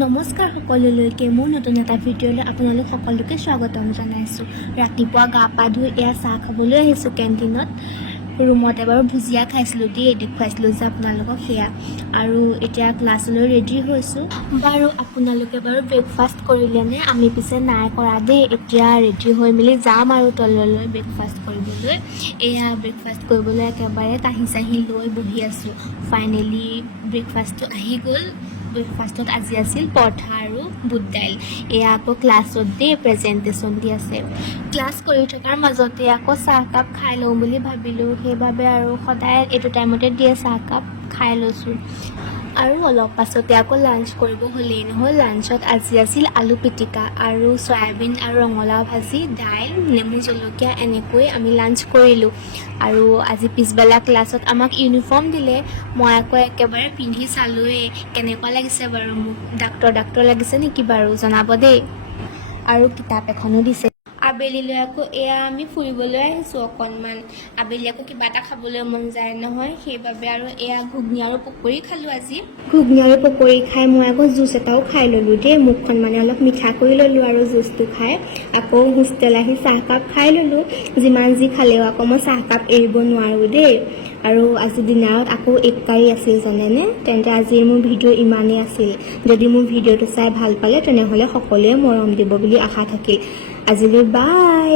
নমস্কাৰ সকলোলৈকে মোৰ নতুন এটা ভিডিঅ'লৈ আপোনালোক সকলোকে স্বাগতম জনাইছোঁ। ৰাতিপুৱা গা পা ধুই এয়া চাহ খাবলৈ আহিছোঁ কেণ্টিনত। ৰুমত এবাৰ ভুজিয়া খাইছিলোঁ দেই, দেখুৱাইছিলোঁ যে আপোনালোকক সেয়া। আৰু এতিয়া ক্লাছলৈ ৰেডি হৈছোঁ। বাৰু আপোনালোকে বাৰু ব্ৰেকফাষ্ট কৰিলেনে? আমি পিছে নাই কৰা দেই। এতিয়া ৰেডি হৈ মেলি যাম আৰু তললৈ ব্ৰেকফাষ্ট কৰিবলৈ। এয়া ব্ৰেকফাষ্ট কৰিবলৈ একেবাৰে কাঁহী চাহি লৈ বহি আছোঁ। ফাইনেলি ব্ৰেকফাষ্টটো আহি গ'ল। ব্ৰেকফাষ্টত আজি আছিল পৰঠা আৰু বুট দাইল। এয়া আকৌ ক্লাছত দেই প্ৰেজেণ্টেশ্যন দি আছে। ক্লাছ কৰি থকাৰ মাজতে আকৌ চাহকাপ খাই লওঁ বুলি ভাবিলোঁ। সেইবাবে আৰু সদায় এইটো টাইমতে দিয়ে চাহকাপ খাই লৈছোঁ। আৰু অলপ পাছতে আকৌ লাঞ্চ কৰিব হ'লেই নহয়। লাঞ্চত আজি আছিল আলু পিটিকা আৰু চয়াবিন আৰু ৰঙালাও ভাজি, দাইল, নেমু জলকীয়া এনেকৈ আমি লাঞ্চ কৰিলোঁ। আৰু আজি পিছবেলা ক্লাছত আমাক ইউনিফৰ্ম দিলে। মই আকৌ একেবাৰে পিন্ধি চালোঁৱেই কেনেকুৱা লাগিছে বাৰু মোক। ডাক্তৰ লাগিছে নেকি বাৰু জনাব দেই। আৰু কিতাপ এখনো দিছে। আবেলিলৈ আকৌ এয়া আমি ফুৰিবলৈ আহিছোঁ অকণমান। আবেলি আকৌ কিবা এটা খাবলৈ মন যায় নহয়, সেইবাবে আৰু এয়া ঘুগনি আৰু পকৰি খালোঁ আজি। ঘুগনি আৰু পকৰি খাই মই আকৌ জুচ এটাও খাই ল'লোঁ দেই। মুখখন মানে অলপ মিঠা কৰি ল'লোঁ আৰু জুচটো খাই। আকৌ হোষ্টেল আহি চাহকাপ খাই ল'লোঁ। যিমান যি খালেও আকৌ মই চাহকাপ এৰিব নোৱাৰোঁ দেই। আৰু আজি ডিনাৰত আকৌ এগ কাৰী আছিল জানেনে। তেন্তে আজিৰ মোৰ ভিডিঅ' ইমানেই আছিল। যদি মোৰ ভিডিঅ'টো চাই ভাল পালে তেনেহ'লে সকলোৱে মৰম দিব বুলি আশা থাকিল। আজিলৈ বাই।